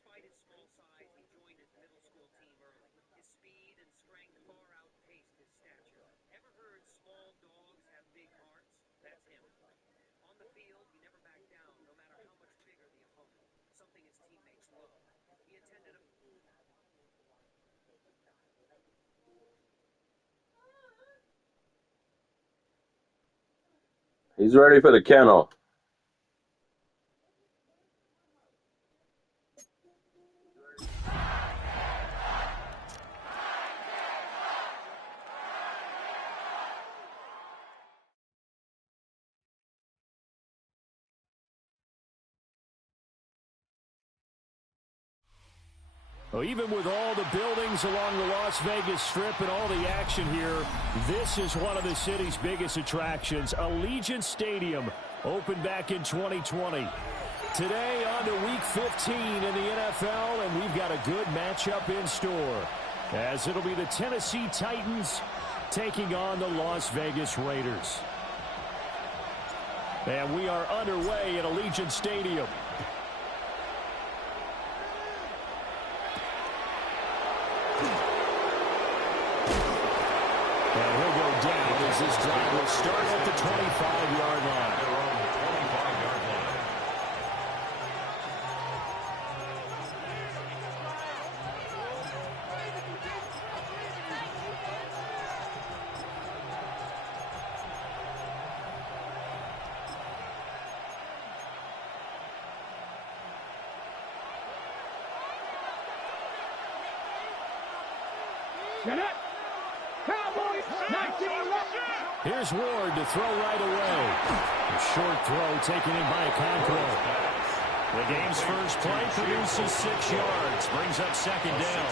Despite his small size, he joined his middle school team early. His speed and strength far outpaced his stature. Ever heard small dogs have big hearts? That's him. On the field, he never backed down, no matter how much bigger the opponent. Something his teammates loved. He attended a... He's ready for the kennel. Well, even with all the buildings along the Las Vegas Strip and all the action here, this is one of the city's biggest attractions. Allegiant Stadium opened back in 2020. Today on to Week 15 in the NFL, and we've got a good matchup in store, as it'll be the Tennessee Titans taking on the Las Vegas Raiders. And we are underway at Allegiant Stadium. And he'll go down as this drive will start at the 25-yard line. Here's Ward to throw right away. A short throw taken in by Okonkwo. The game's first play produces 6 yards. Brings up second down.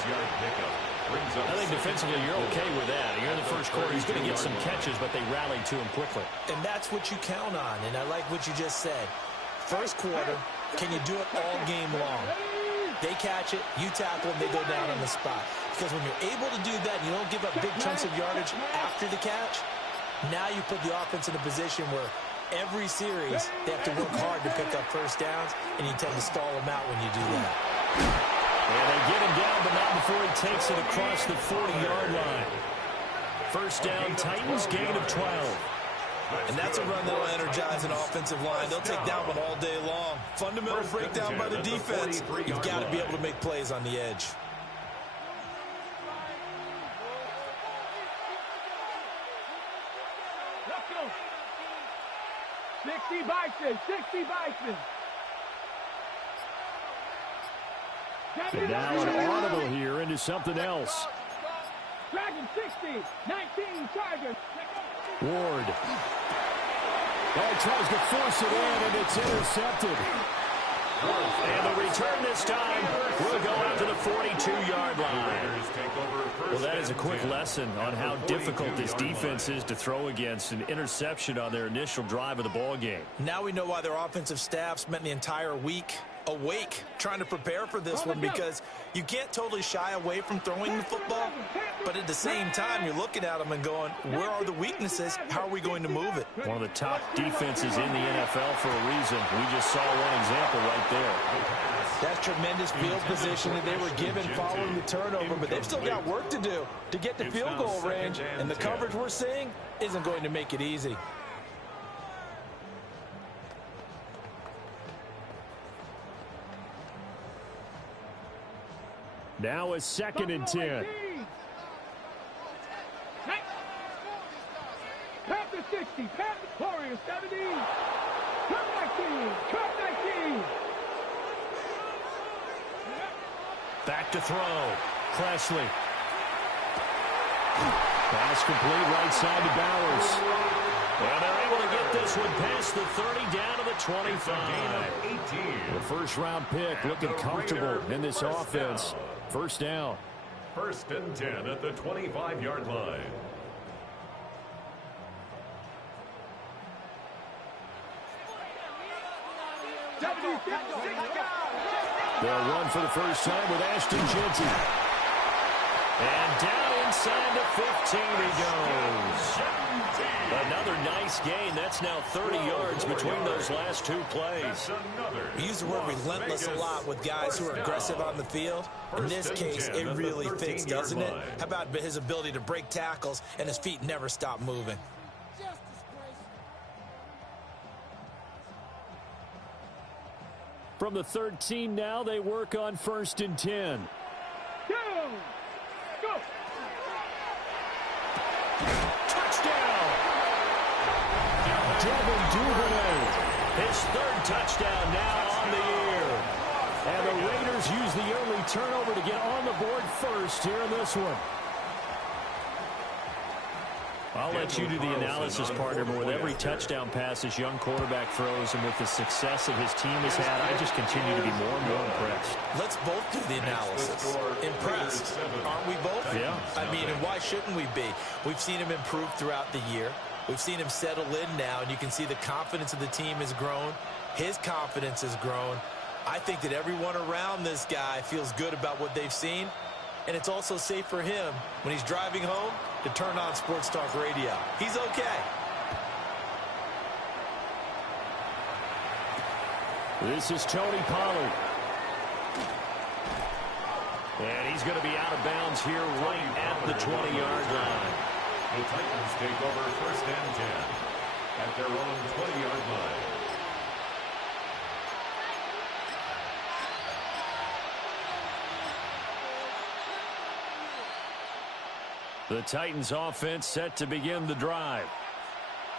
I think defensively you're okay with that. You're in the first quarter. He's going to get some catches, but they rallied to him quickly. And that's what you count on, and I like what you just said. First quarter, can you do it all game long? They catch it, you tackle them, they go down on the spot. Because when you're able to do that, and you don't give up big chunks of yardage after the catch, now you put the offense in a position where every series they have to work hard to pick up first downs, and you tend to stall them out when you do that. And they get him down, but not before he takes it across the 40-yard line. First down, Titans, gain of 12. And that's a run that will energize an offensive line. They'll take that one all day long. Fundamental breakdown by the defense. You've got to be able to make plays on the edge. Let's go. 60 Bison, 60 Bison. And now an audible here into something else. Dragon 60, 19 Chargers. Ward. Oh, tries to force it in, and it's intercepted. And the return this time will go out to the 42-yard line. Well, that is a quick lesson on how difficult this defense is to throw against. An interception on their initial drive of the ball game. Now we know why their offensive staff spent the entire week awake trying to prepare for this one, because you can't totally shy away from throwing the football, but at the same time you're looking at them and going, where are the weaknesses? How are we going to move it? One of the top defenses in the NFL for a reason. We just saw one example right there. That's tremendous field position that they were given following the turnover, but they've still got work to do to get to field goal range, and the coverage we're seeing isn't going to make it easy. Now a 2nd and 10. Panther 60, Panther Warriors 70. Trump 19, Trump 19. Back to throw. Presley. Pass complete right side to Bowers. And they're able to get this one past the 30 down to the 25. The first-round pick looking comfortable in this offense. First down. 1st and 10 at the 25-yard line. They'll run for the first time with Ashton Jeanty. And down inside the 15 he goes. Another nice Nice gain. That's now 30 yards between those last two plays. We use the word relentless a lot with guys who are aggressive on the field. In this case, it really fits, doesn't it? How about his ability to break tackles and his feet never stop moving? From the 13 now, they work on 1st and 10. Go! Touchdown! Devin Duvernay, his 3rd touchdown now on the year. And the Raiders use the early turnover to get on the board first here in this one. I'll let you do the analysis, partner, but with every touchdown pass this young quarterback throws and with the success that his team has had, I just continue to be more and more impressed. Let's both do the analysis. Impressed, aren't we both? Yeah. I mean, and why shouldn't we be? We've seen him improve throughout the year. We've seen him settle in now, and you can see the confidence of the team has grown. His confidence has grown. I think that everyone around this guy feels good about what they've seen, and it's also safe for him when he's driving home to turn on Sports Talk Radio. He's okay. This is Tony Pollard. And he's going to be out of bounds here right at the 20-yard line. The Titans take over 1st and 10 at their own 20-yard line. The Titans offense set to begin the drive.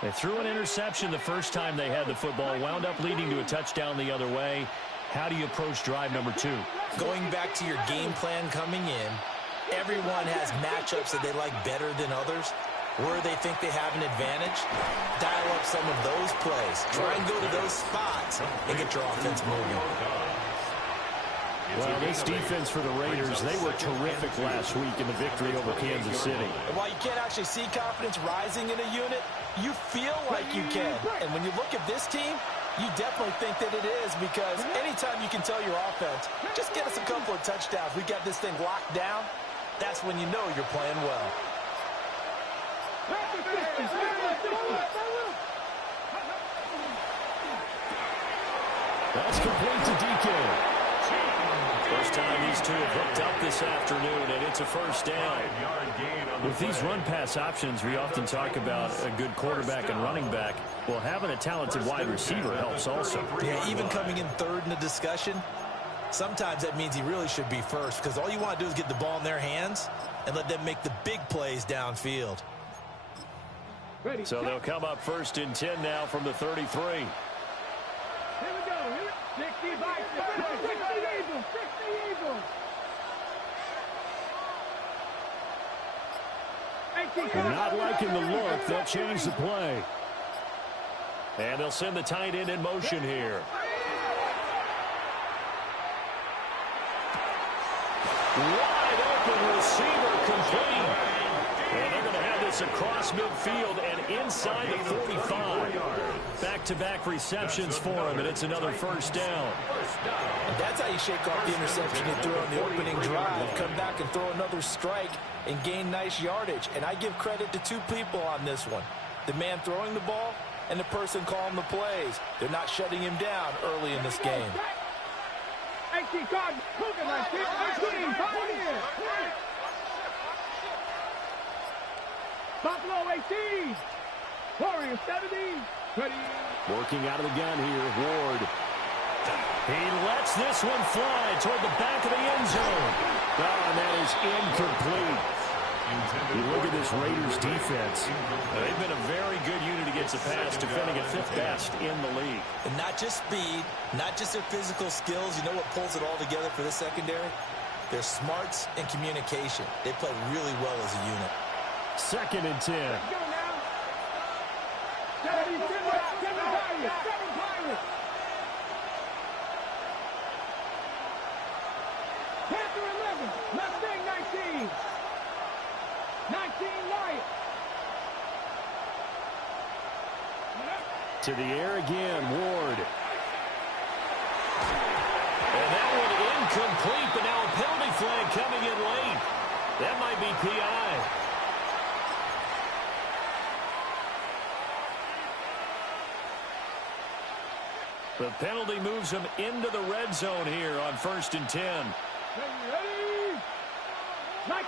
They threw an interception the first time they had the football, wound up leading to a touchdown the other way. How do you approach drive number 2? Going back to your game plan coming in, everyone has matchups that they like better than others. Where they think they have an advantage, dial up some of those plays. Try and go to those spots and get your offense moving. Well, this defense for the Raiders, they were terrific last week in the victory over Kansas City. And while you can't actually see confidence rising in a unit, you feel like you can. And when you look at this team, you definitely think that it is, because anytime you can tell your offense, just get us a couple of touchdowns, we got this thing locked down, that's when you know you're playing well. That's complete to DK. First time these two have hooked up this afternoon, and it's a first down. With these run-pass options, we often talk about a good quarterback and running back. Well, having a talented wide receiver helps also. Yeah, even coming in 3rd in the discussion, sometimes that means he really should be first, because all you want to do is get the ball in their hands and let them make the big plays downfield. So they'll come up 1st and 10 now from the 33. Here we go. 60 Eagles. 60 Eagles. Not liking the look. They'll change the play. And they'll send the tight end in motion here. Wide open receiver complete. And they're going to have this across midfield and inside the 45. Back-to-back receptions for him, and it's another first down. And that's how you shake off the interception you threw on the opening drive. Come back and throw another strike and gain nice yardage. And I give credit to 2 people on this one. The man throwing the ball and the person calling the plays. They're not shutting him down early in this game. 18 card, Cougar 19, 18, Pioneer. Buffalo 18, Warriors 70, 20. Working out of the gun here, Ward. He lets this one fly toward the back of the end zone. Oh, and that is incomplete. You look at this Raiders defense. They've been a very good unit against the pass, defending at 5th best in the league. And not just speed, not just their physical skills. You know what pulls it all together for this secondary? Their smarts and communication. They play really well as a unit. 2nd and 10. Go now. 7 Pirates. Panther 11, Mustang 19. 19 Lions. To the air again, Ward. And that one incomplete, but now a penalty flag coming in late. That might be PI. The penalty moves them into the red zone here on 1st and 10. Ready? 19-18.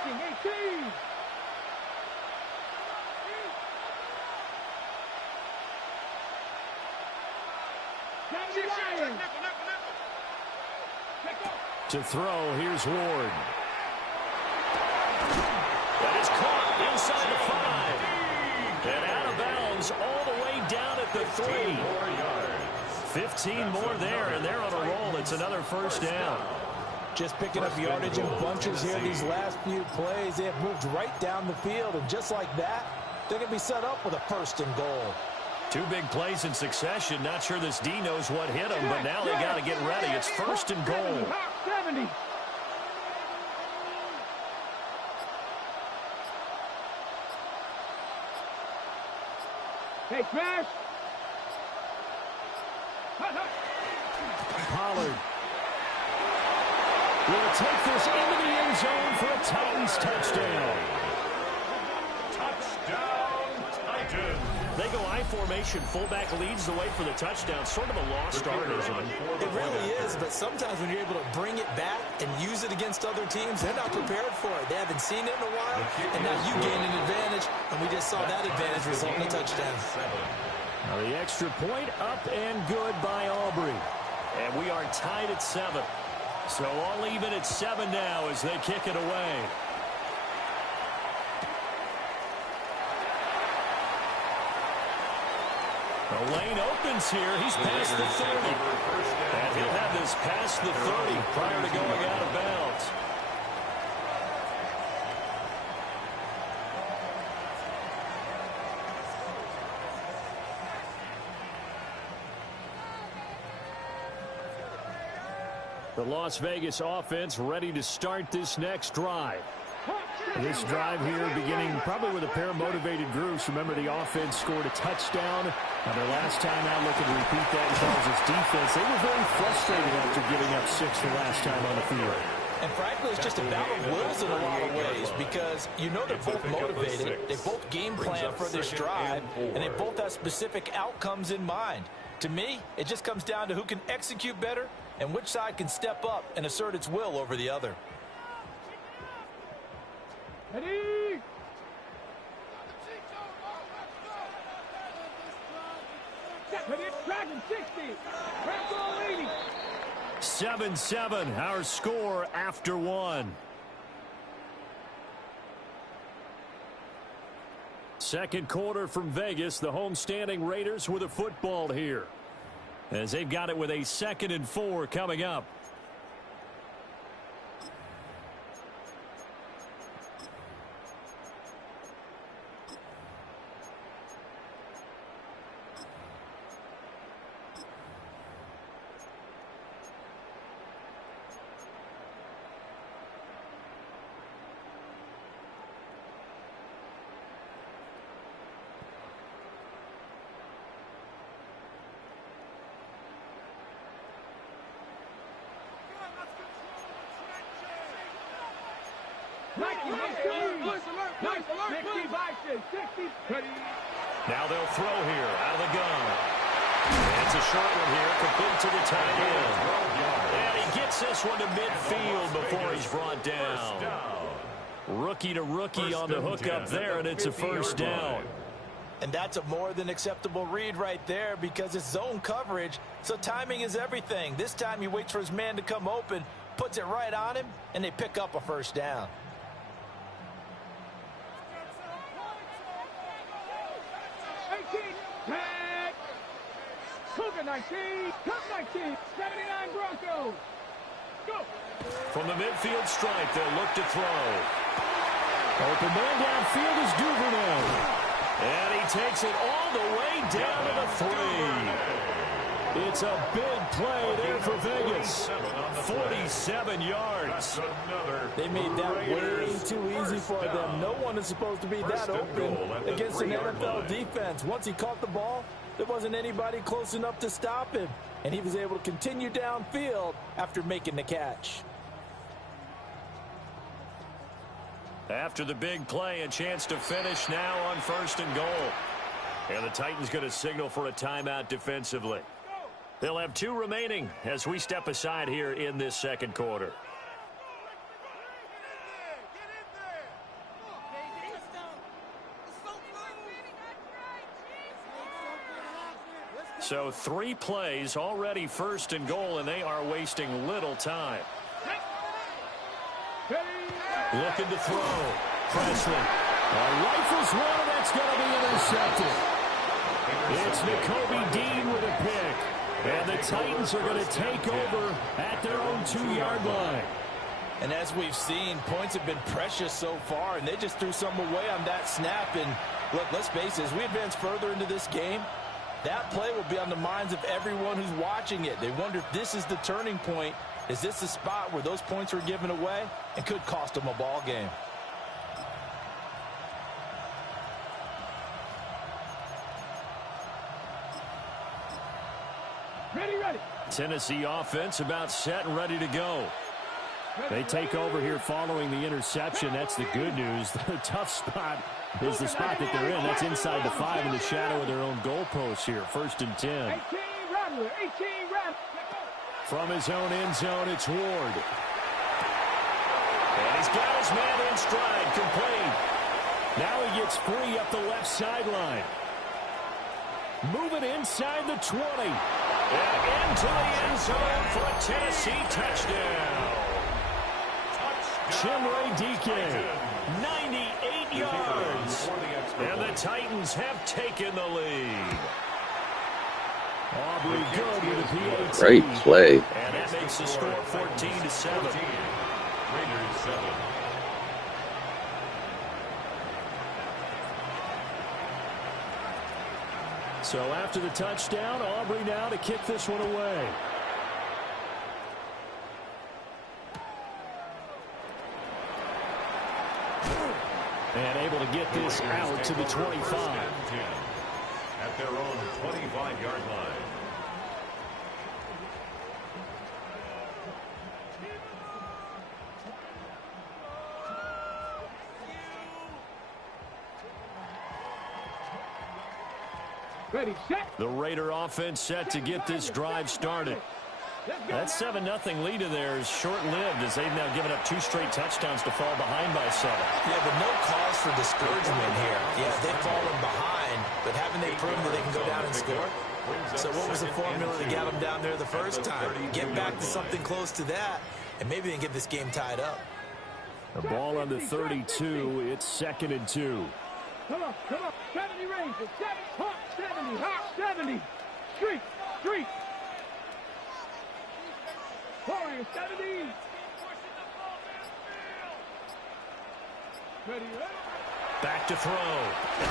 To throw, here's Ward. That is caught inside the 5. And out of bounds all the way down at the 3. 15 more there, and they're on a roll. It's another 1st down. Just picking up yardage in bunches here these last few plays. They have moved right down the field, and just like that, they're going to be set up with a 1st and goal. 2 big plays in succession. Not sure this D knows what hit him, but now they got to get ready. It's 1st and goal. 70. Hey, Smash. Pollard will take this into the end zone for a Titans touchdown. Touchdown, Titans. They go I formation. Fullback leads the way for the touchdown. Sort of a lost art, isn't it? It really is, but sometimes when you're able to bring it back and use it against other teams, they're not prepared for it. They haven't seen it in a while, and now you gain an advantage, and we just saw that advantage result in a touchdown. Now the extra point up and good by Aubrey. And we are tied at 7. So all even at 7 now as they kick it away. The lane opens here. He's past the 30. And he'll have this past the 30 prior to going out of bounds. The Las Vegas offense ready to start this next drive. This drive here beginning probably with a pair of motivated groups. Remember, the offense scored a touchdown. Now, their last time out, looking to repeat that in Charles' defense. They were very frustrated after giving up 6 the last time on the field. And frankly, it's just a battle of wills in a lot of ways because you know they're both motivated. They both game plan for this drive, and they both have specific outcomes in mind. To me, it just comes down to who can execute better and which side can step up and assert its will over the other. Ready? Dragon 60. Red ball 80. 7-7, our score after 1. Second quarter from Vegas. The homestanding Raiders with a football here, as they've got it with a 2nd and 4 coming up. Now they'll throw here out of the gun. It's a short one here, complete to the tight end. And he gets this one to midfield before he's brought down. Rookie to rookie on the hook up there, and it's a 1st down. And that's a more than acceptable read right there because it's zone coverage, so timing is everything. This time he waits for his man to come open, puts it right on him, and they pick up a 1st down. Cougar 19, Cup 19, 79 Broncos. Go. From the midfield stripe, they'll look to throw. Open man downfield is Duvernay. And he takes it all the way down to the 3. It's a big play there for Vegas. 47 yards. They made that way too easy for them. No one is supposed to be that open against an NFL defense. Once he caught the ball, there wasn't anybody close enough to stop him, and he was able to continue downfield after making the catch. After the big play, a chance to finish now on 1st and goal. And the Titans going to signal for a timeout defensively. They'll have 2 remaining as we step aside here in this second quarter. So 3 plays, already first and goal, and they are wasting little time. Looking to throw. Presley. Rifles one, and that's going to be intercepted. It's Nakobe Dean with a pick. And the Titans are going to take over at their own 2-yard line. And as we've seen, points have been precious so far, and they just threw some away on that snap. And look, let's face it, as we advance further into this game, that play will be on the minds of everyone who's watching it. They wonder if this is the turning point. Is this the spot where those points were given away and could cost them a ball game? Ready. Tennessee offense about set and ready to go. They take over here following the interception. That's the good news. The tough spot is the spot that they're in. That's inside the 5 in the shadow of their own goalpost here. 1st and 10. 18 Rattler. From his own end zone, it's Ward. And he's got his man in stride, complete. Now he gets free up the left sideline. Moving inside the 20. And into the end zone for a Tennessee touchdown. Chimere Dike, 98 yards. And the Titans have taken the lead. Aubrey good with a PAT. Great play. And that makes the score 14-7. Raiders 7. So after the touchdown, Aubrey now to kick this one away. And able to get this out to the 25. At their own 25-yard line. Ready, set. The Raider offense set to get this drive started. That 7-0 lead of theirs short-lived as they've now given up 2 straight touchdowns to fall behind by 7. Yeah, but no cause for discouragement here. Yeah, they've fallen behind, but haven't they proven that they can go down and score? So what was the formula to get them down there the first time? Get back to something close to that, and maybe they can get this game tied up. The ball on the 32. It's 2nd and 2. Come on. 70 Rangers. 70. Hot 70. Street. Warriors 70. Ready. Back to throw.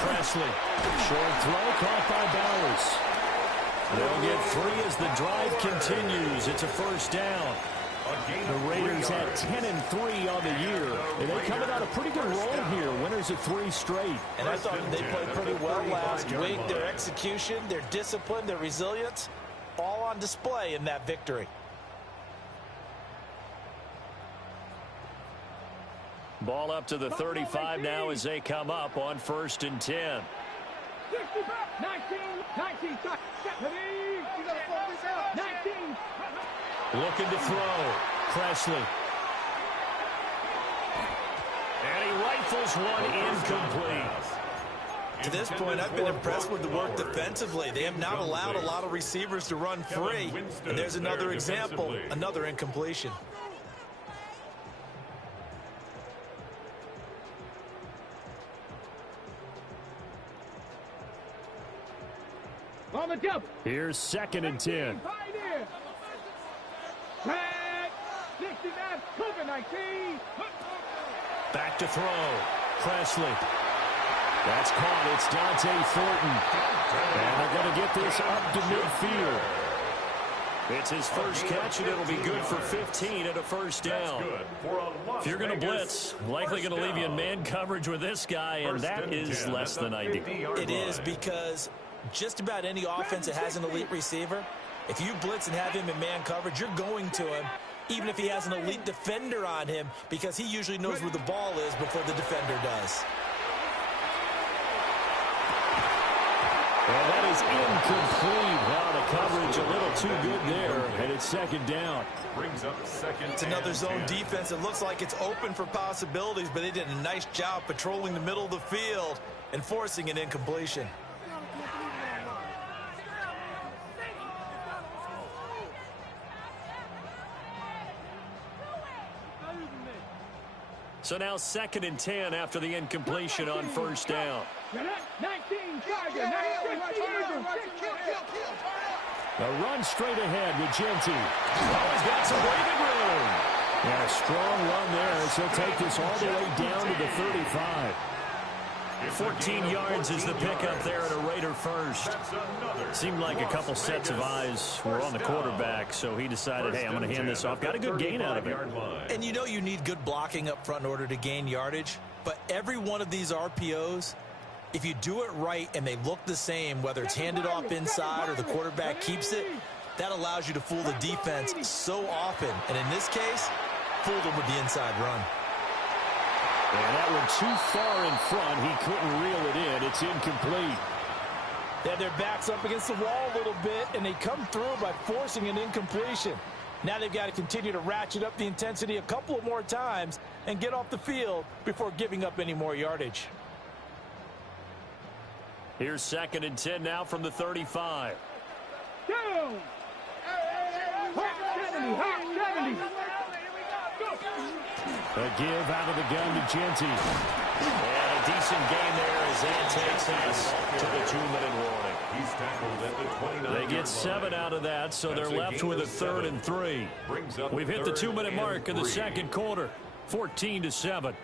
Presley. Short throw caught by Bowers. They'll get 3 as the drive continues. It's a first down. The Raiders at 10-3 on the year. And they coming on a pretty good roll here. Winners of 3 straight. And I thought they played pretty well last week. Their execution, their discipline, their resilience, all on display in that victory. Ball up to the 35 now as they come up on 1st and 10. 19. 19. Looking to throw. Presley. And he rifles one incomplete. To this point, I've been impressed with the work defensively. They have not allowed a lot of receivers to run free. And there's another example, another incompletion. On the double. Here's 2nd and 10. Back to throw. Presley. That's caught. It's Dante Thornton. And they're going to get this up to midfield. It's his first catch, and it'll be good for 15 at a first down. If you're going to blitz, likely going to leave you in man coverage with this guy, and that is less than ideal. It is, because just about any offense that has an elite receiver, if you blitz and have him in man coverage, you're going to him, even if he has an elite defender on him, because he usually knows where the ball is before the defender does. And that is incomplete. Wow, the coverage a little too good there, and it's second down. Brings up second. It's another zone 10. defense. It looks like it's open for possibilities, but they did a nice job patrolling the middle of the field and forcing an incompletion. So now 2nd and 10 after the incompletion on first down. 19, Tiger, 19, A run straight ahead with Genty. Oh, he's got some breathing room. Yeah, a strong run there as he'll take this all the way down to the 35. 14 yards is the pickup there at a Raider first. Seemed like a couple sets of eyes were on the quarterback, so he decided, hey, I'm going to hand this off. Got a good gain out of it. And you know you need good blocking up front in order to gain yardage, but every one of these RPOs, if you do it right and they look the same, whether it's handed off inside or the quarterback keeps it, that allows you to fool the defense so often. And in this case, fooled them with the inside run. And that one too far in front. He couldn't reel it in. It's incomplete. They have their backs up against the wall a little bit, and they come through by forcing an incompletion. Now they've got to continue to ratchet up the intensity a couple of more times and get off the field before giving up any more yardage. Here's 2nd and 10 now from the 35. Down. Hot 70, hot 70. A give out of the gun to Genty. And a decent gain there as that takes us to the 2-minute warning. He's tackled at the 29. They get 7 out of that, so they're left with a 3rd and 3. We've hit the 2-minute mark in the second quarter. 14-7.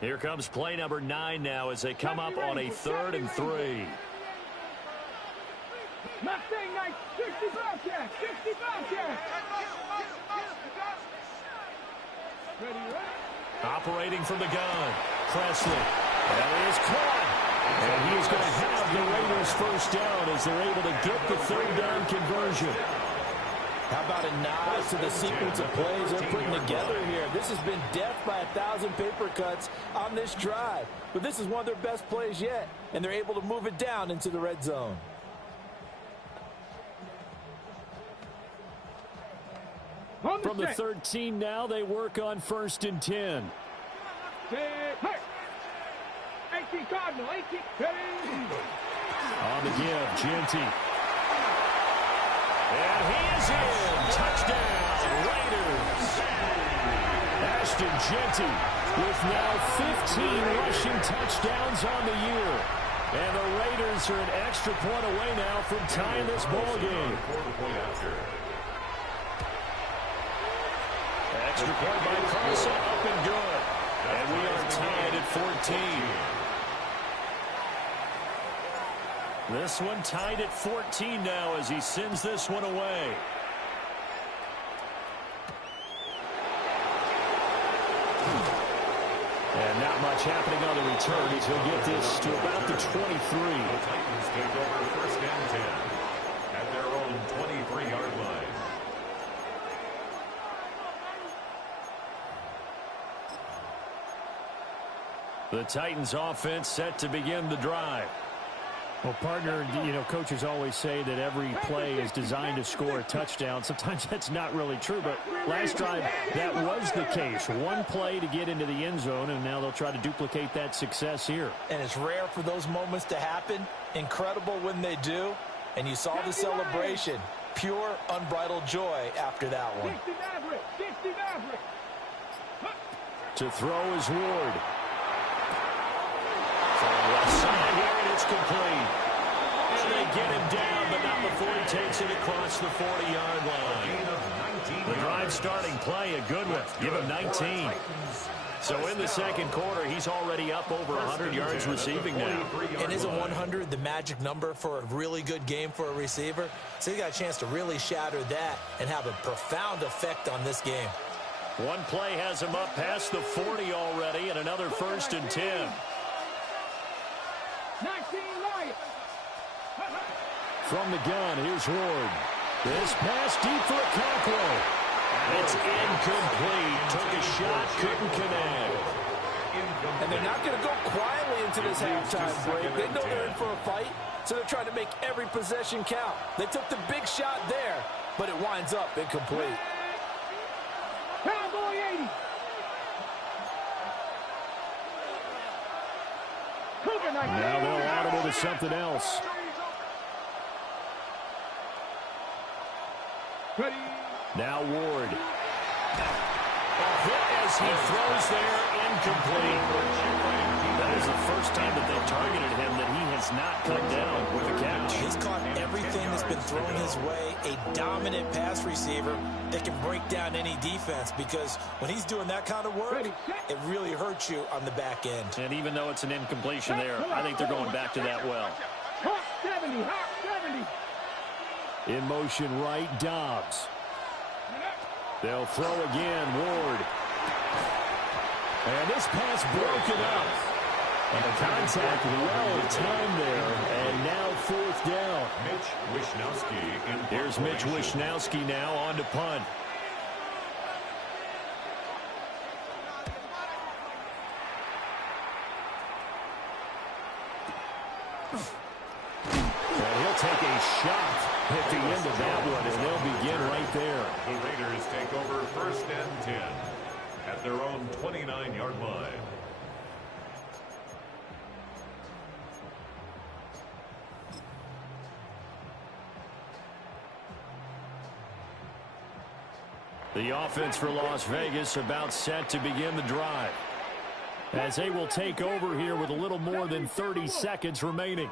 Here comes play number 9 now as they come up on a 3rd and 3. Mustang Knight, 65 jack, 65 jack. Ready, ready. Operating from the gun. Presley. And he is caught. And he is going to have the Raiders first down as they're able to get the 3rd down conversion. How about a nod to the sequence of plays they're putting together here? This has been death by 1,000 paper cuts on this drive. But this is one of their best plays yet, and they're able to move it down into the red zone. From the 13 now, they work on 1st and 10. 18 Cardinal, 18. On the give, Genty. And he is in. Touchdown, Raiders. Ashton Genty with now 15 rushing touchdowns on the year. And the Raiders are an extra point away now from tying this ball game. Extra point by Carlson, up and good. And we are tied at 14. This one tied at 14 now as he sends this one away. And not much happening on the return as he'll get this to about the 23. The Titans take over 1st and 10 at their own 23-yard line. The Titans offense set to begin the drive. Well, partner, you know, coaches always say that every play is designed to score a touchdown. Sometimes that's not really true, but last drive, that was the case. One play to get into the end zone, and now they'll try to duplicate that success here. And it's rare for those moments to happen. Incredible when they do. And you saw the celebration. Pure, unbridled joy after that one. 60 Maverick. To throw is Ward. Left side here, and it's complete. And they get him down, but not before he takes it across the 40-yard line. The drive starting play, a good one. Give him 19. So in the second quarter, he's already up over 100 yards receiving now. And isn't 100 the magic number for a really good game for a receiver? So he got a chance to really shatter that and have a profound effect on this game. One play has him up past the 40 already, and another 1st and 10. 19 Lions. From the gun, here's Ward. This pass deep for a Cockrell. It's incomplete. Took a shot, couldn't connect. And they're not going to go quietly into this halftime break. They know they're in for a fight, so they're trying to make every possession count. They took the big shot there, but it winds up incomplete. Cowboy 80. Now they'll audible to something else. Ready. Now Ward. A hit as he throws there, incomplete. That is the first time that they've targeted him that he has not come down with a catch. He's caught everything that's been thrown his way, a dominant pass receiver that can break down any defense, because when he's doing that kind of work, it really hurts you on the back end. And even though it's an incompletion there, I think they're going back to that well. Hot 70, hot 70. In motion right, Dobbs. They'll throw again, Ward. And this pass broken up. And the contact well timed there. And now fourth down. Mitch Wishnowsky. Here's Mitch Wishnowsky now on to punt. And he'll take a shot at the end of that one, and they'll begin right there. The Raiders take over 1st and 10 at their own 29-yard line. The offense for Las Vegas about set to begin the drive, as they will take over here with a little more than 30 seconds remaining.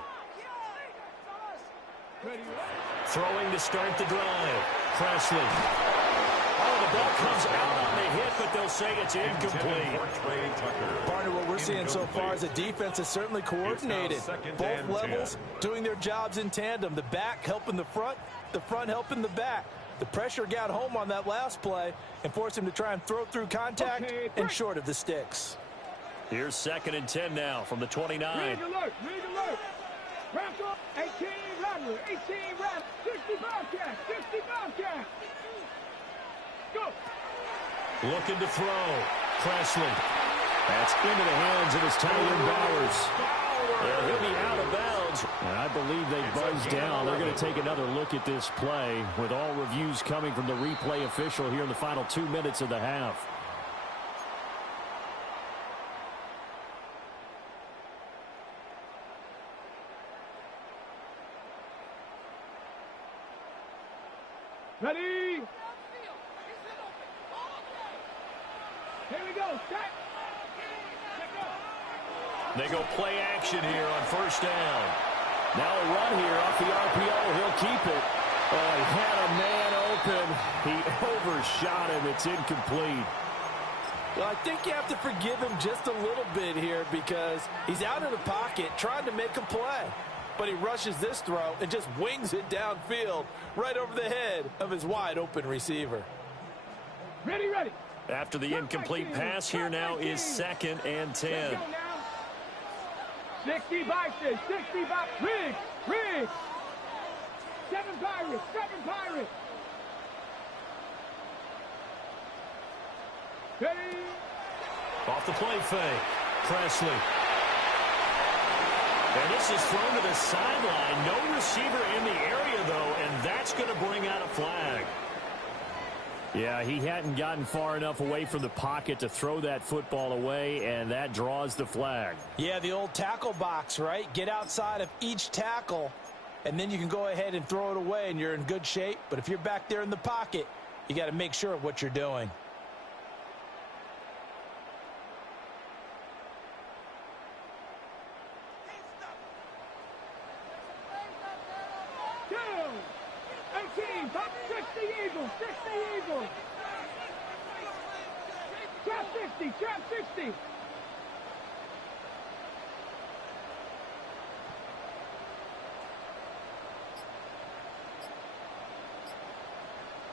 Throwing to start the drive. Presley. Oh, the ball comes out on the hit, but they'll say it's incomplete. Partner, what we're seeing so far is the defense is certainly coordinated. Both levels doing their jobs in tandem. The back helping the front helping the back. The pressure got home on that last play and forced him to try and throw through contact and short of the sticks. Here's 2nd and 10 now from the 29. Red alert, red alert. Wrap up, 18 Rattler, 18 Rattler, 60 Bobcat, 60 Bobcat. Go. Looking to throw. Presley. That's into the hands of his tight end Bowers. And he'll be out of bounds. And I believe they buzzed down. They're going to take another look at this play, with all reviews coming from the replay official here in the final 2 minutes of the half. Ready? Here we go. Set. They go play action here on 1st down. Now a run here off the RPO. He'll keep it. Oh, he had a man open. He overshot him. It's incomplete. Well, I think you have to forgive him just a little bit here, because he's out of the pocket trying to make a play. But he rushes this throw and just wings it downfield right over the head of his wide-open receiver. Ready, ready. After the incomplete pass, here now is 2nd and 10. 60 Bison, 60 by Riggs, Riggs. 7 Pirates, 7 Pirates. Ready. Off the play fake. Presley. And this is thrown to the sideline. No receiver in the area, though, and that's going to bring out a flag. Yeah, he hadn't gotten far enough away from the pocket to throw that football away, and that draws the flag. Yeah, the old tackle box, right? Get outside of each tackle, and then you can go ahead and throw it away, and you're in good shape. But if you're back there in the pocket, you got to make sure of what you're doing. Trap 60, trap 60.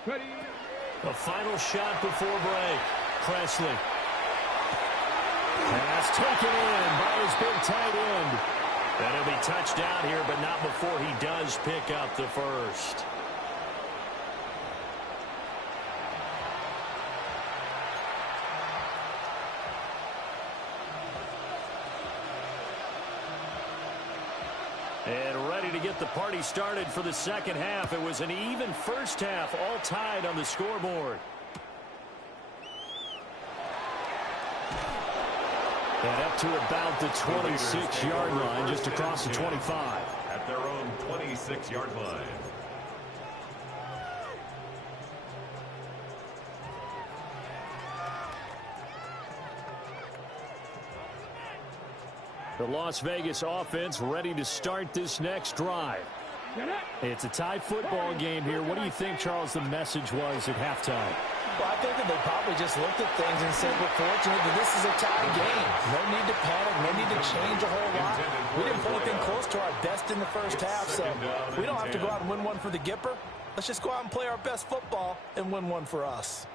Ready. A final shot before break. Presley. Pass taken in by his big tight end. And he'll be touched down here, but not before he does pick up the first. ready to get the party started for the second half. It was an even first half, all tied on the scoreboard. And up to about the 26-yard line, just across the 25. At their own 26-yard line. The Las Vegas offense ready to start this next drive. It's a tie football game here. What do you think, Charles, the message was at halftime? Well, I think that they probably just looked at things and said, we're fortunate that this is a tie game. No need to panic, no need to change a whole lot. We didn't put anything close to our best in the first half, so we don't have to go out and win one for the Gipper. Let's just go out and play our best football and win one for us.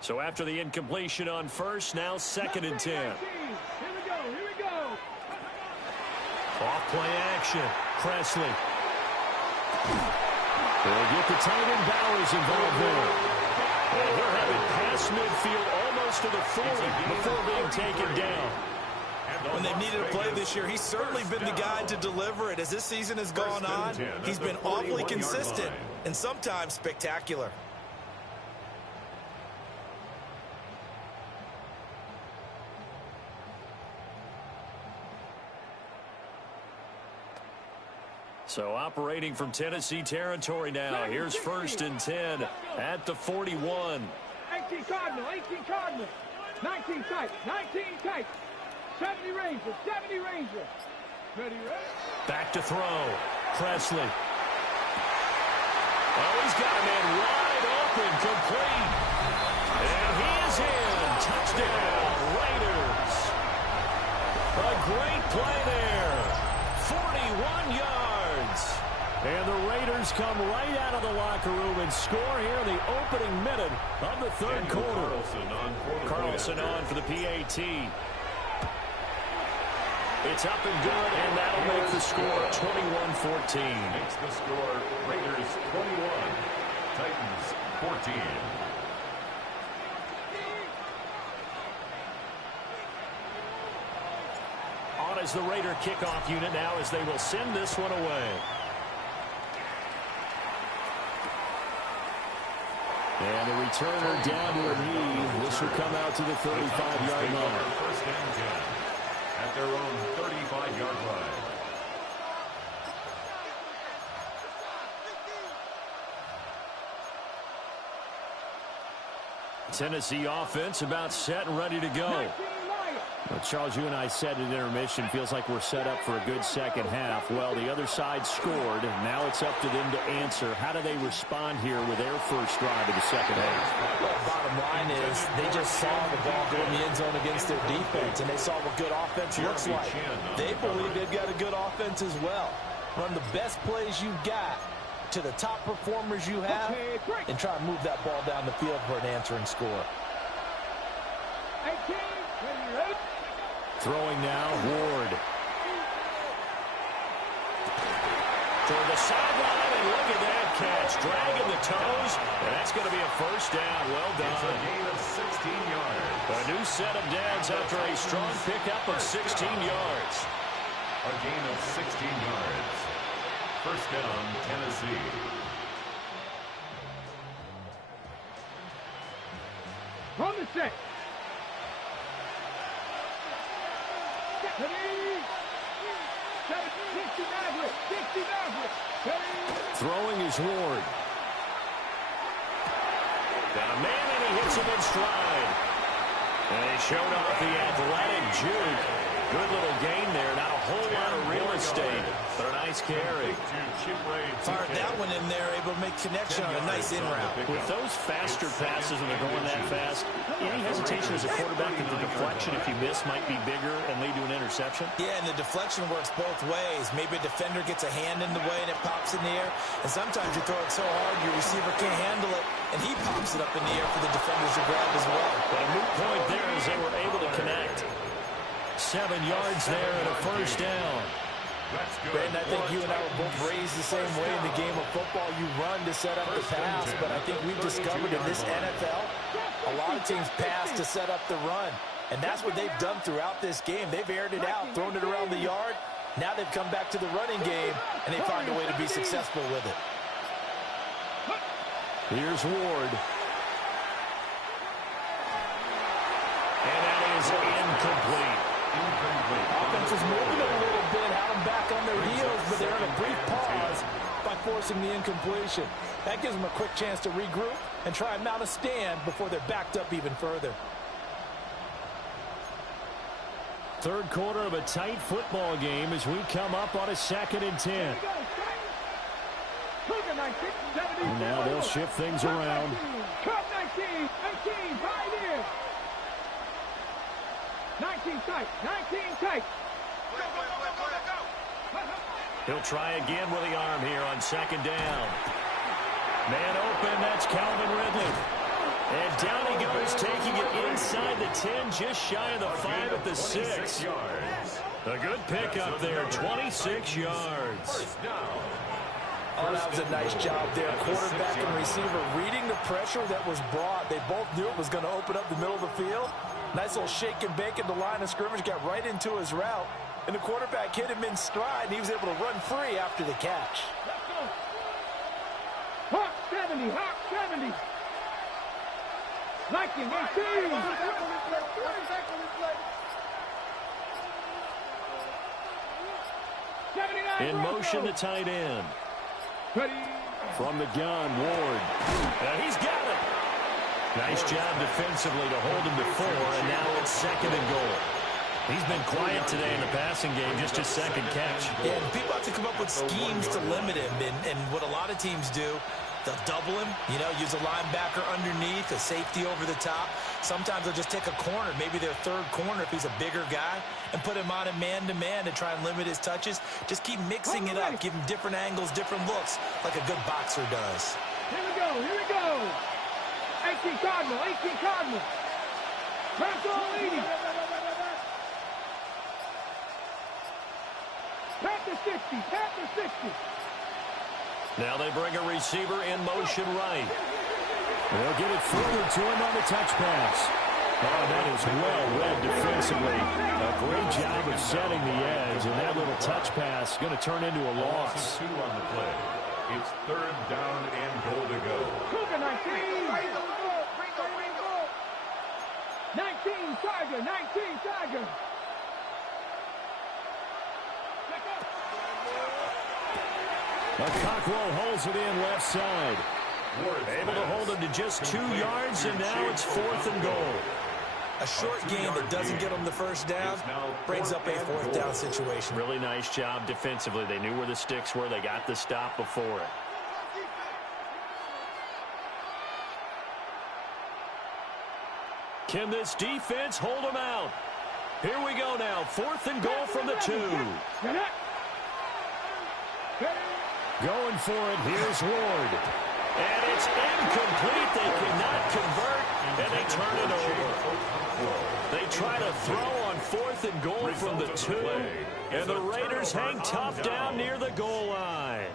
So after the incompletion on first, now 2nd and 10. Here we go. Off play action. Presley. They'll get the tight end Bowers involved there. And he'll have it past midfield almost to the 40 before being taken down. When they've needed a play this year, he's certainly been the guy to deliver it. As this season has gone on, he's been awfully consistent and sometimes spectacular. So operating from Tennessee territory now. Here's 1st and 10 at the 41. 18 Cardinal, 19 tight, 70 Ranger. Ready, Back to throw. Presley. Oh, he's got a man wide open, complete. And he is in. Touchdown, Raiders. A great play there. 41 yards. And the Raiders come right out of the locker room and score here in the opening minute of the third quarter. Carlson on for the PAT. It's up and good, and that'll make the score 21-14. Makes the score Raiders 21, Titans 14. On as the Raider kickoff unit now as they will send this one away. And the returner down to a knee. This will come out to the 35-yard line. 1st and 10 at their own 35-yard line. Tennessee offense about set and ready to go. Well, Charles, you and I said at intermission, feels like we're set up for a good second half. Well, the other side scored, and now it's up to them to answer. How do they respond here with their first drive of the second half? Well, bottom line is they just saw the ball go in the end zone against their defense, and they saw what good offense looks like. They believe they've got a good offense as well. Run the best plays you've got to the top performers you have, and try to move that ball down the field for an answering score. 18, ready. Throwing now, Ward. Toward the sideline, and look at that catch. Dragging the toes, and that's going to be a first down. Well done. It's a gain of 16 yards. A new set of downs after a strong pickup of 16 yards. A gain of 16 yards. First down, Tennessee. From the set. Throwing is Ward. Got a man, and he hits him in stride. And he showed off the athletic juke. Good little gain there. Not a whole lot of real estate, but a nice carry. Fired that one in there, able to make connection on a nice in route. With those faster passes when they're going that fast, any hesitation as a quarterback that the deflection, if you miss, might be bigger and lead to an interception? Yeah, and the deflection works both ways. Maybe a defender gets a hand in the way and it pops in the air. And sometimes you throw it so hard your receiver can't handle it, and he pops it up in the air for the defenders to grab as well. But a moot point there as they were able to connect. 7 yards there and a first down. That's good. Brandon, I think you and I were both raised the same way in the game of football. You run to set up the pass, but I think we've discovered in this NFL, a lot of teams pass to set up the run. And that's what they've done throughout this game. They've aired it out, thrown it around the yard. Now they've come back to the running game, and they find a way to be successful with it. Here's Ward. And that is incomplete. Offense is moving a little bit, had them back on their heels, but they're in a brief pause by forcing the incompletion. That gives them a quick chance to regroup and try and mount a stand before they're backed up even further. Third quarter of a tight football game as we come up on a 2nd and 10. And now they'll shift things around. 19, 19 tight, 19 tight. He'll try again with the arm here on 2nd down. Man open, that's Calvin Ridley. And down he goes, taking it inside the 10, just shy of the 5 at the 6. A good pickup there, 26 yards. Oh, that was a nice job there. Quarterback and receiver reading the pressure that was brought. They both knew it was going to open up the middle of the field. Nice little shake and bake at the line of scrimmage, got right into his route. And the quarterback hit him in stride, and he was able to run free after the catch. Hawk 70, Hawk 70. Liking 18. In motion, the tight end. Ready. From the gun, Ward. He's got it. Nice job defensively to hold him to 4, and now it's 2nd and goal. He's been quiet today in the passing game, just his 2nd catch. Yeah, and people have to come up with schemes to limit him, and what a lot of teams do, they'll double him, use a linebacker underneath, a safety over the top. Sometimes they'll just take a corner, maybe their 3rd corner if he's a bigger guy, and put him on a man-to-man to try and limit his touches. Just keep mixing it up, give him different angles, different looks, like a good boxer does. Here we go, here we go. 18 Cardinal, 18 Cardinal. Panther leading. Panther 60, Panther 60. Now they bring a receiver in motion right. They'll get it forward to him on the touch pass. Oh, that is well read defensively. A great job of setting the edge, and that little touch pass is going to turn into a loss. 2 on the play. It's 3rd down and goal to go. Cougar 19. 19 Tiger, 19 Tiger. A Cockrell holds it in left side. Able to hold him to just 2 yards, and now it's 4th and goal. A short gain that doesn't get them the first down brings up a 4th down situation. Really nice job defensively. They knew where the sticks were. They got the stop before it. Can this defense hold them out? Here we go now. 4th and goal from the 2. Going for it. Here's Ward. And it's incomplete. They cannot convert, and they turn it over. They try to throw on 4th and goal from the 2, and the Raiders hang tough down near the goal line.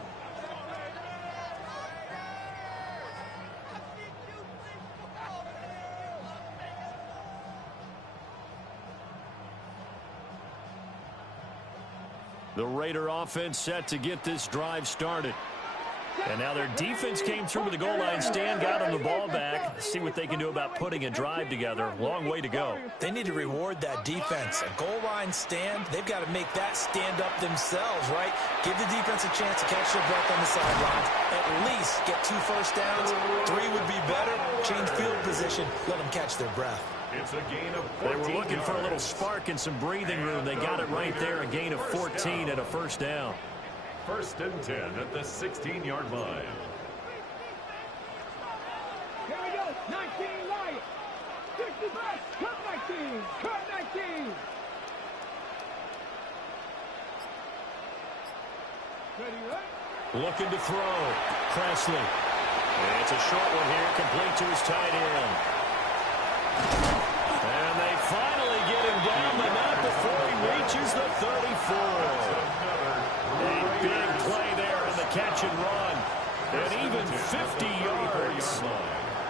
The Raider offense set to get this drive started. And now their defense came through with the goal line stand, got them the ball back. See what they can do about putting a drive together. Long way to go. They need to reward that defense. A goal line stand, they've got to make that stand up themselves, right? Give the defense a chance to catch their breath on the sidelines. At least get 2 first downs. 3 would be better. Change field position. Let them catch their breath. It's a gain of 14 They were looking for a little yards. spark and some breathing room. They got it right there, a gain of 14 and a first down. 1st and 10 at the 16-yard line. Here we go. 19 Lion. 65. Cut 19. Cut 19. Ready, right? Looking to throw. Presley. And it's a short one here, complete to his tight end. And they finally get him down, but not before he reaches the 34. catch and run. And even 50 yards.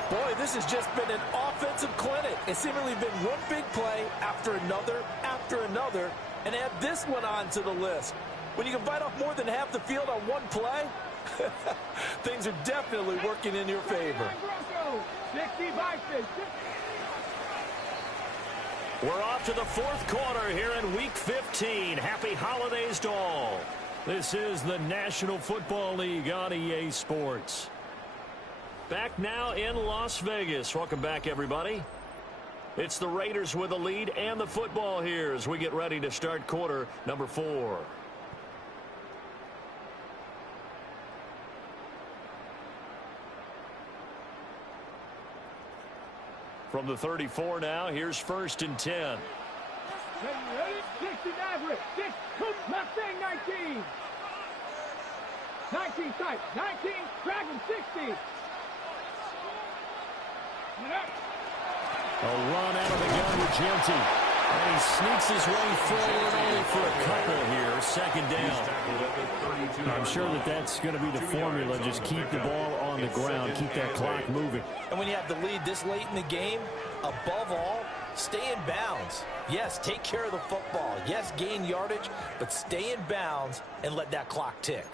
Boy, this has just been an offensive clinic. It's seemingly been one big play after another, and add this one on to the list. When you can bite off more than half the field on one play, things are definitely working in your favor. We're off to the fourth quarter here in Week 15. Happy holidays to all. This is the National Football League on EA Sports. Back now in Las Vegas. Welcome back, everybody. It's the Raiders with the lead and the football here as we get ready to start quarter number 4. From the 34 now, here's 1st and 10. 19 tight, 19, dragon 60. A run out of the gun with Genty. And he sneaks his way forward only for a couple here. 2nd down. I'm sure that's going to be the formula. Just keep the ball on the ground. Keep that clock moving. And when you have the lead this late in the game, above all, stay in bounds. Yes, take care of the football. Yes, gain yardage, but stay in bounds and let that clock tick.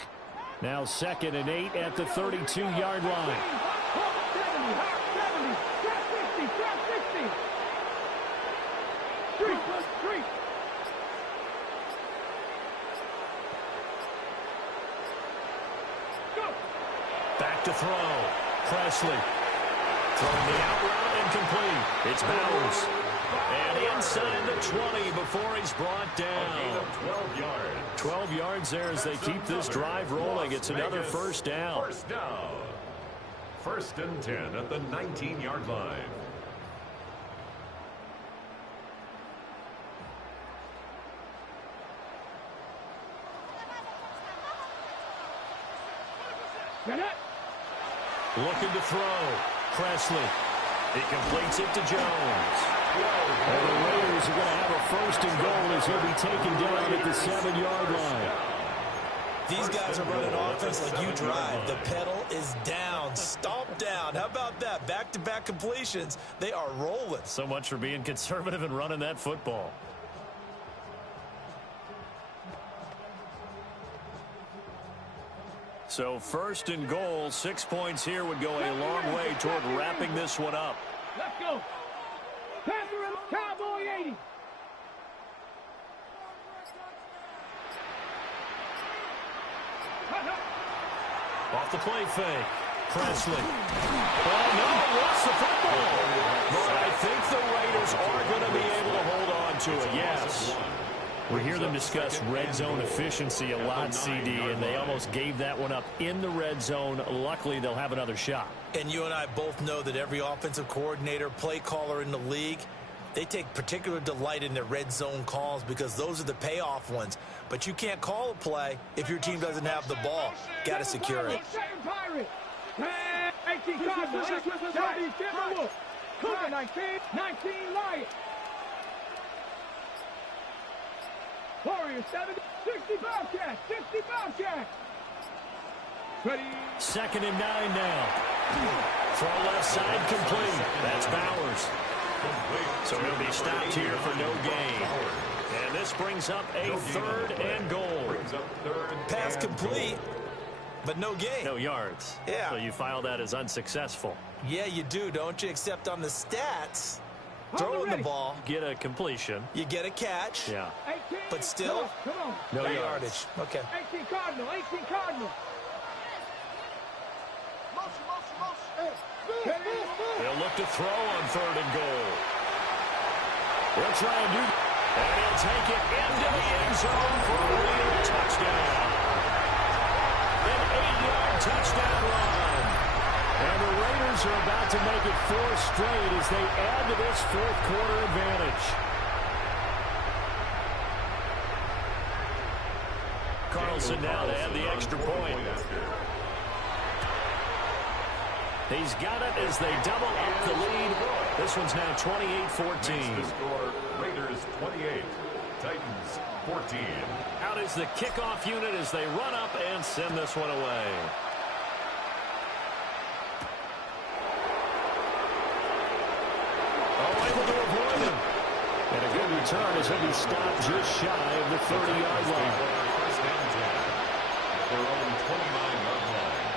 Now 2nd and 8 at the 32-yard line. 3. Back to throw. Presley. Throwing the out route incomplete. It's Bowers. And inside the 20 before he's brought down. 12 yards. 12 yards there as they keep this drive rolling. It's another 1st down. 1st down. 1st and 10 at the 19-yard line. Looking to throw. Presley. He completes it to Jones. And the Raiders are going to have a 1st and goal as he'll be taken down at the 7-yard line. These guys are running offense like you drive. The pedal is down. Stomp down. How about that? Back-to-back completions. They are rolling. So much for being conservative and running that football. So 1st and goal, 6 points here would go a long way toward wrapping this one up. Let's go. Cowboy 80. Off the play fake. Presley. Oh, no, lost the football. But I think the Raiders are going to be able to hold on to it, yes. We hear them discuss red zone efficiency a lot, CD, and they almost gave that one up in the red zone. Luckily, they'll have another shot. And you and I both know that every offensive coordinator, play caller in the league, they take particular delight in their red zone calls because those are the payoff ones. But you can't call a play if your team doesn't have the ball. Got to secure it. 18 Cardinals, 19 Lions. Warriors 70, 60 Bobcats, 60 Bobcats. Ready. 2nd and 9 now. Throw left side complete. That's Bowers. So he'll be stopped here for no gain. And this brings up a 3rd and goal. Pass complete, but no gain. No yards. Yeah. So you file that as unsuccessful. Yeah, you do, don't you? Except on the stats, throwing the ball, get a completion. you get a catch. Yeah. 18. But still, come on. No yardage. yards. Okay. 18 Cardinals, 18 Cardinals. They'll look to throw on 3rd and goal. They'll try and do that. And he'll take it into the end zone for a Raider touchdown. An 8-yard touchdown run. And the Raiders are about to make it 4 straight as they add to this 4th quarter advantage. Carlson now to add the extra point. He's got it as they double up the lead. This one's now 28-14. The score, Raiders 28, Titans 14. Out is the kickoff unit as they run up and send this one away. Oh, able to avoid him. And a good return as he'll be stopped just shy of the 30-yard line. First and 10 at their own 29-yard line.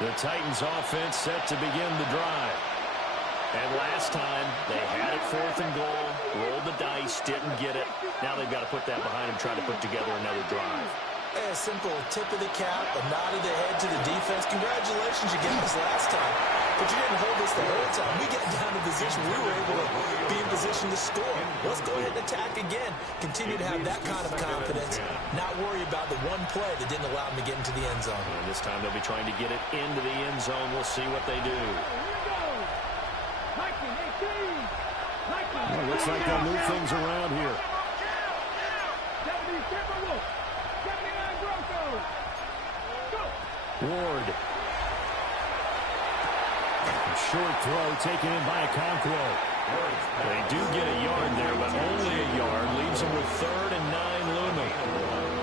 The Titans offense set to begin the drive. And last time, they had it 4th and goal, rolled the dice, didn't get it. Now they've got to put that behind them, try to put together another drive. A simple tip of the cap, a nod of the head to the defense. Congratulations, you gave us last time. But you didn't hold us the whole time. We get down to position. We were able to be in position to score. Let's go ahead and attack again. Continue to have that kind of confidence. Not worry about the one play that didn't allow them to get into the end zone. And this time they'll be trying to get it into the end zone. We'll see what they do. Well, looks like they'll move things around here. Ward. A short throw taken in by Okonkwo. They do get a yard there, but only a yard. Leaves them with 3rd and 9 looming.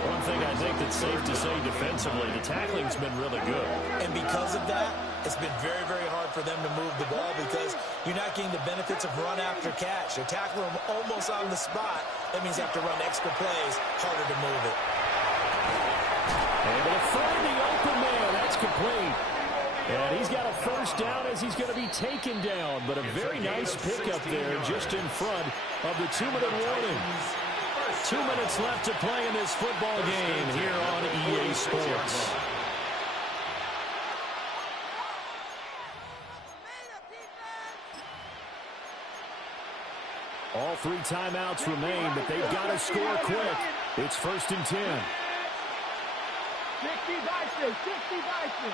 One thing I think that's safe to say defensively, the tackling's been really good. And because of that, it's been very, very hard for them to move the ball because you're not getting the benefits of run after catch. You're tackling them almost on the spot. That means you have to run extra plays, harder to move it. Able to find the open man. That's complete. And he's got a first down as he's going to be taken down. But a very nice pickup there just in front of the 2-minute warning. 2 minutes left to play in this football game here on EA Sports. All 3 timeouts remain, but they've got to score quick. It's 1st and 10. 60 Bison, 60 Bison.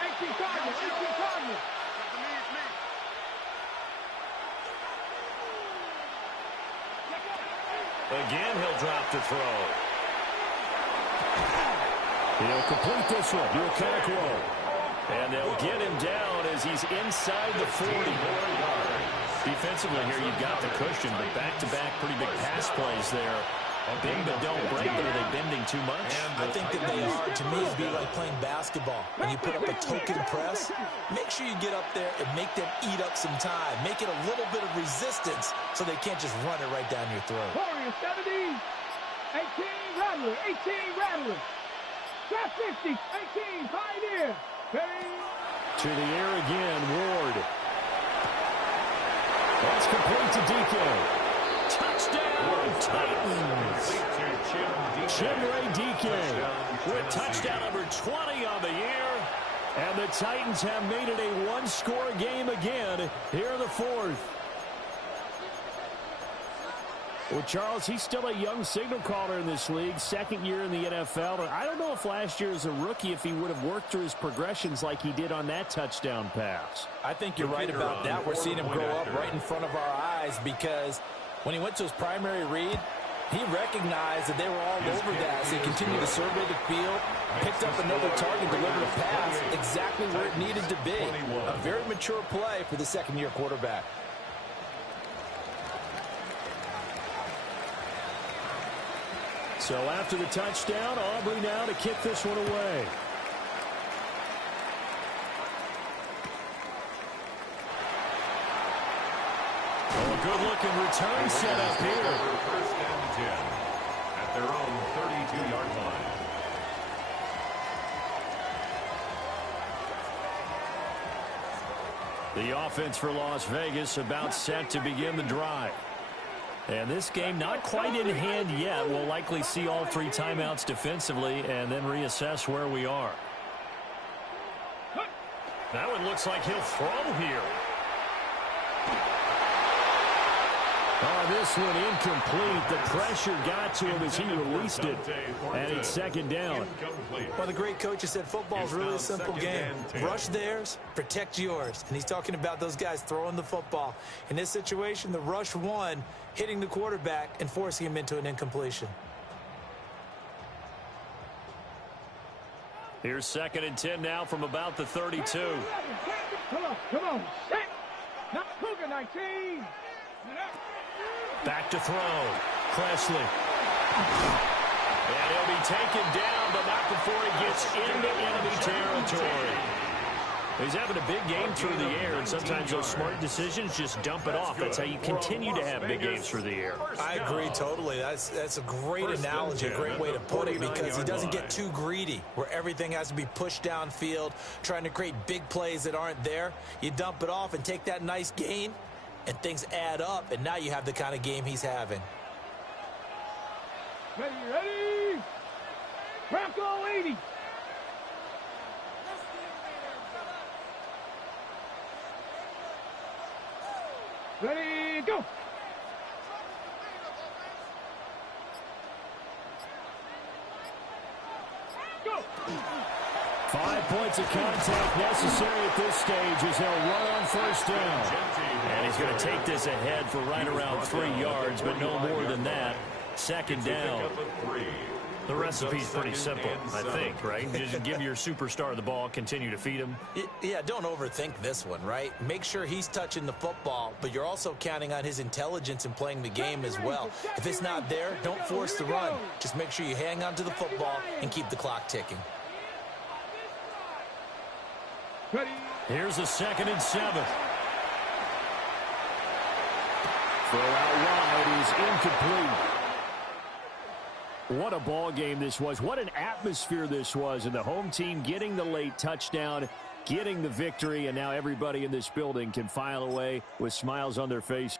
18 Cardinals, 18 Cardinals. Again, he'll drop the throw. He'll complete this one to Okonkwo. And they'll get him down as he's inside the 40. Defensively here, you've got the cushion, but back-to-back pretty big pass plays there. Bend but don't break, but are they bending too much? I think that they are. To me, it'd be like playing basketball. When you put up a token press, make sure you get up there and make them eat up some time. Make it a little bit of resistance so they can't just run it right down your throat. Warriors 70, 18 Rattler, 18 Rattler. Draft 50, 18 Pioneer. To the air again, Ward. That's complete to DK. Touchdown, Titans. Chinray DK With touchdown number 20 on the year. And the Titans have made it a one-score game again here in the 4th. Well, Charles, he's still a young signal caller in this league, 2nd year in the NFL. And I don't know if last year as a rookie, if he would have worked through his progressions like he did on that touchdown pass. I think you're right about that. We're seeing him grow up right in front of our eyes because when he went to his primary read, he recognized that they were all over that. So he continued to survey the field, picked up another target, delivered a pass exactly where it needed to be. A very mature play for the second-year quarterback. So after the touchdown, Aubrey now to kick this one away. Oh, a good-looking return set up here. First and 10 at their own 32-yard line. The offense for Las Vegas about set to begin the drive. And this game not quite in hand yet. We'll likely see all 3 timeouts defensively and then reassess where we are. That one looks like he'll throw here. Oh, this one incomplete. The pressure got to him as he released it. And it's 2nd down. Well, the great coach has said football is really a simple game. Rush theirs, protect yours. And he's talking about those guys throwing the football. In this situation, the rush won, hitting the quarterback and forcing him into an incompletion. Here's 2nd and 10 now from about the 32. Come on, set. Not Cougar 19. Back to throw. Presley. And he'll be taken down, but not before he gets into enemy territory. He's having a big game through the air, and sometimes those smart decisions just dump it off. That's how you continue to have big games through the air. I agree totally. That's a great analogy, a great way to put it, because he doesn't get too greedy where everything has to be pushed downfield, trying to create big plays that aren't there. You dump it off and take that nice gain, and things add up, and now you have the kind of game he's having. Ready. Bronco 80. Ready, go. Go. 5 points of contact necessary at this stage as he'll run on first down. And he's going to take this ahead for right around 3 yards, but no more than that. 2nd down. The recipe's pretty simple, I think, right? Just give your superstar the ball, continue to feed him. Yeah, don't overthink this one, right? Make sure he's touching the football, but you're also counting on his intelligence in playing the game as well. If it's not there, don't force the run. Just make sure you hang on to the football and keep the clock ticking. Here's a 2nd and 7. Throw out wide is incomplete. What a ball game this was. What an atmosphere this was. And the home team getting the late touchdown, getting the victory, and now everybody in this building can file away with smiles on their face.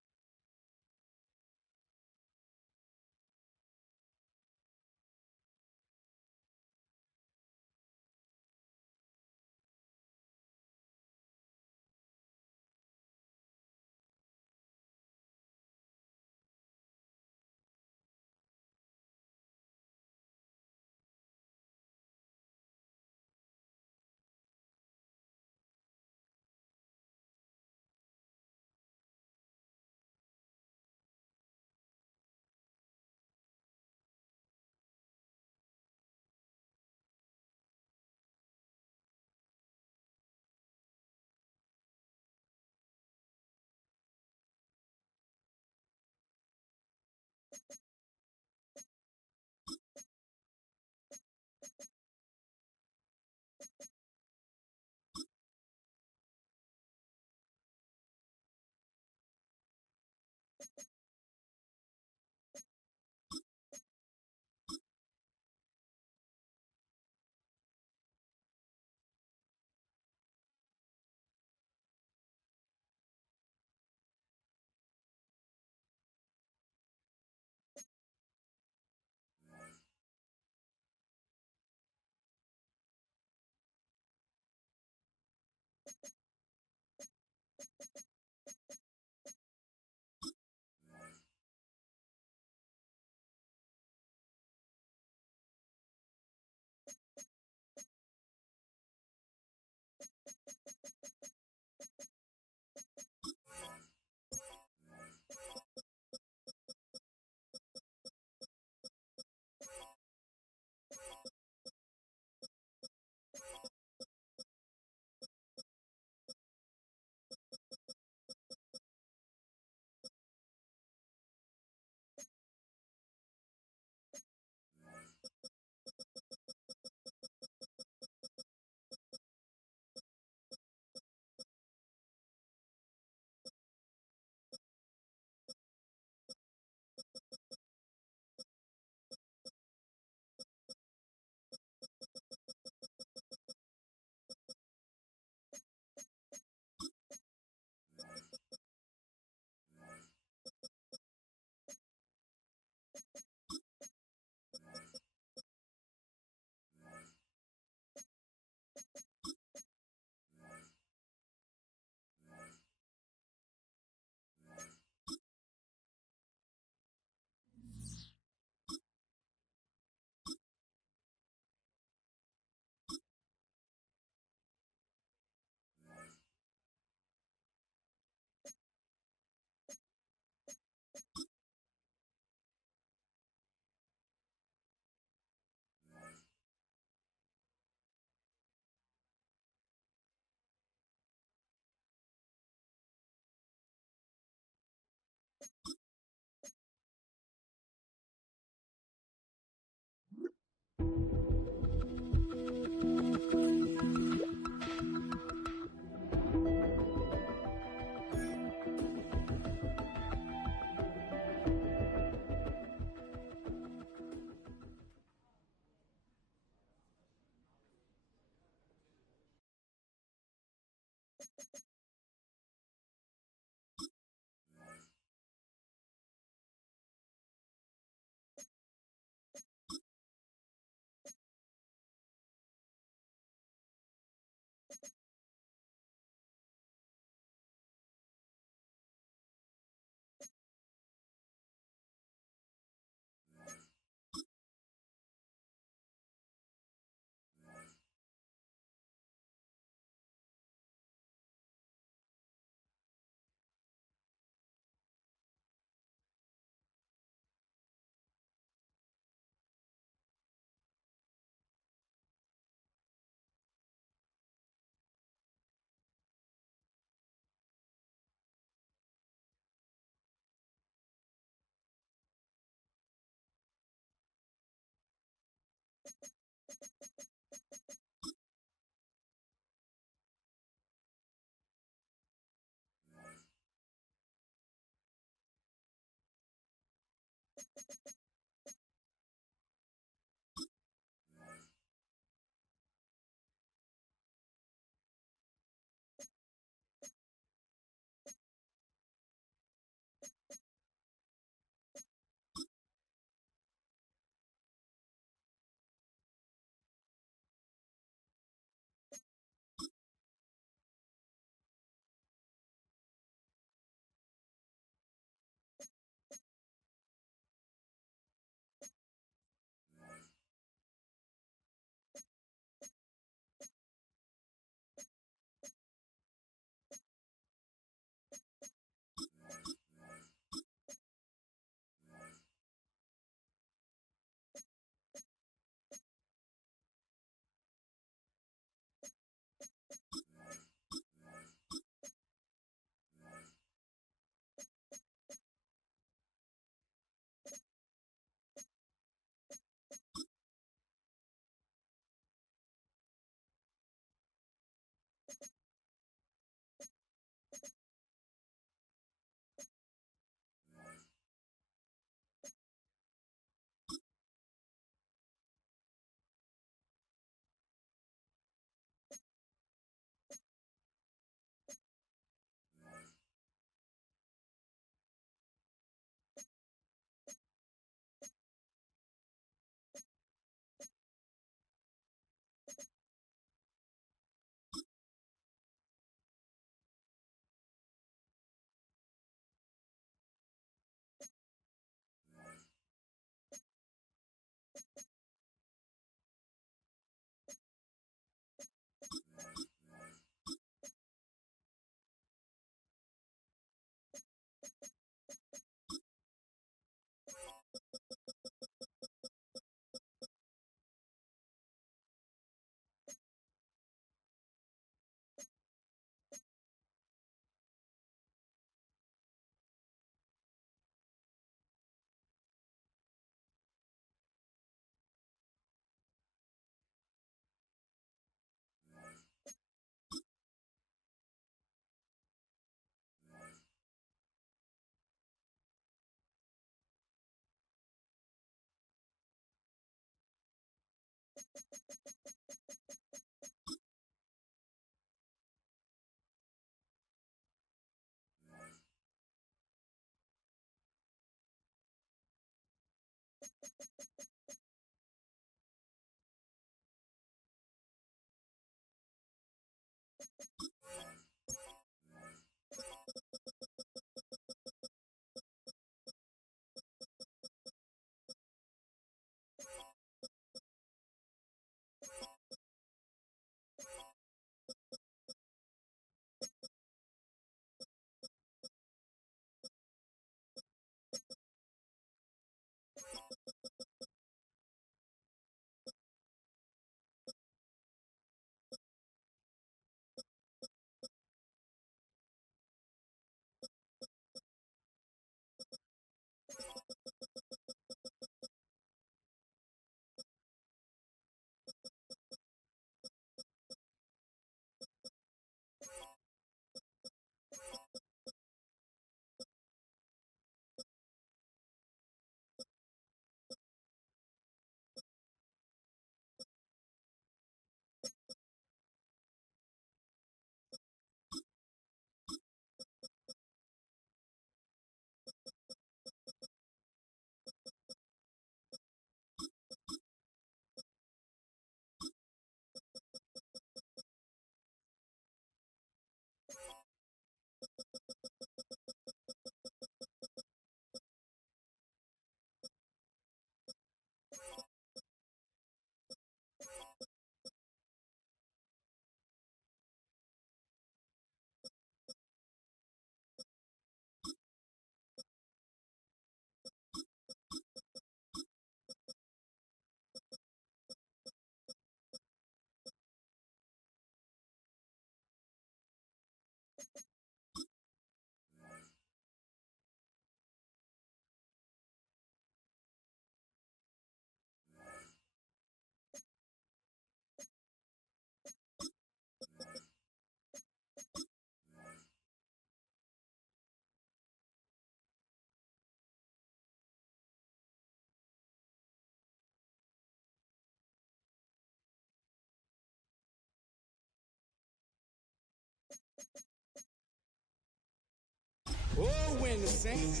when the Saints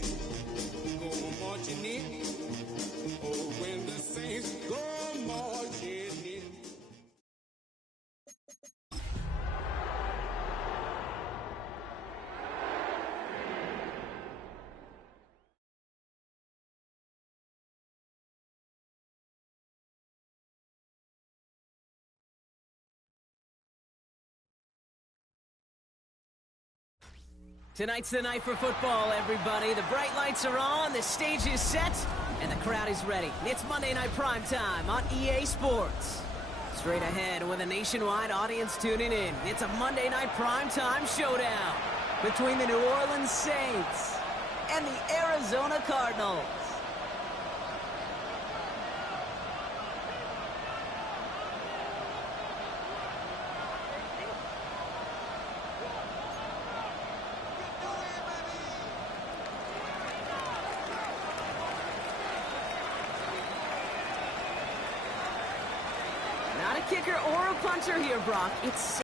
go marching in. Oh, when the Saints go marching in. Tonight's the night for football, everybody. The bright lights are on, the stage is set, and the crowd is ready. It's Monday Night Primetime on EA Sports. Straight ahead with a nationwide audience tuning in, it's a Monday Night Primetime showdown between the New Orleans Saints and the Arizona Cardinals. Not a kicker or a punter here, Brock. It's